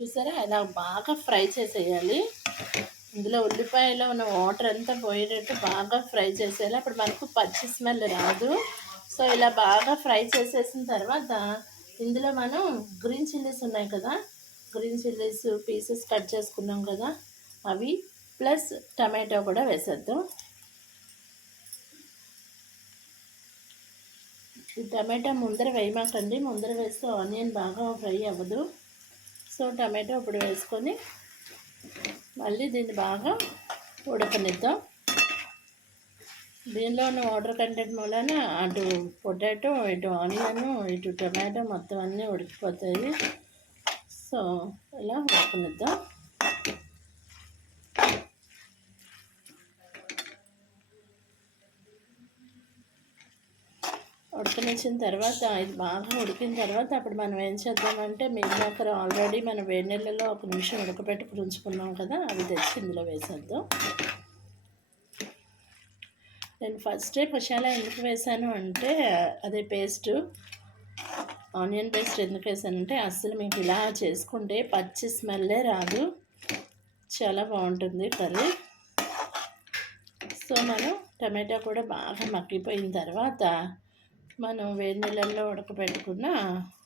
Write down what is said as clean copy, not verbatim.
చూసారా అలా బాగా ఫ్రై చేసేయాలి. ఇందులో ఉల్లిపాయలో ఉన్న వాటర్ అంతా పోయేటట్టు బాగా ఫ్రై చేసేయాలి. అప్పుడు మనకు పచ్చి స్మెల్ రాదు. సో ఇలా బాగా ఫ్రై చేసేసిన తర్వాత ఇందులో మనం గ్రీన్ చిల్లీస్ ఉన్నాయి కదా, గ్రీన్ చిల్లీస్ పీసెస్ కట్ చేసుకున్నాం కదా, అవి ప్లస్ టమాటో కూడా వేసేద్దాం. ఈ టమాటా ముందర వేయమాకండి, ముందర వేస్తే ఆనియన్ బాగా ఫ్రై అవ్వదు. సో టమాటో ఇప్పుడు వేసుకొని మళ్ళీ దీన్ని బాగా ఉడకనిద్దాం. దీనిలో ఉన్న వాటర్ కంటెంట్ మూలన అటు పొటాటో, ఇటు ఆనియన్, ఇటు టమాటో మొత్తం అన్నీ ఉడికిపోతాయి. సో ఇలా ఉడకనిద్దాం. ఉడకనిచ్చిన తర్వాత ఇది బాగా ఉడికిన తర్వాత అప్పుడు మనం ఏం చేద్దామంటే మిగిలిన ఆల్రెడీ మనం వేడి నీళ్ళలో 1 నిమిషం ఉడకబెట్టుకుని ఉంచుకున్నాం కదా, అవి తెచ్చి ఇందులో వేసేద్దాం. నేను ఫస్టే మసాలా ఎందుకు వేసాను అంటే అదే పేస్టు, ఆనియన్ పేస్ట్ ఎందుకు వేసానంటే అస్సలు మీకు ఇలా చేసుకుంటే పచ్చి స్మెల్లే రాదు, చాలా బాగుంటుంది కర్రీ. సో మనం టమాటా కూడా బాగా మగ్గిపోయిన తర్వాత మనం వేడి నీళ్ళల్లో ఉడకబెట్టుకున్న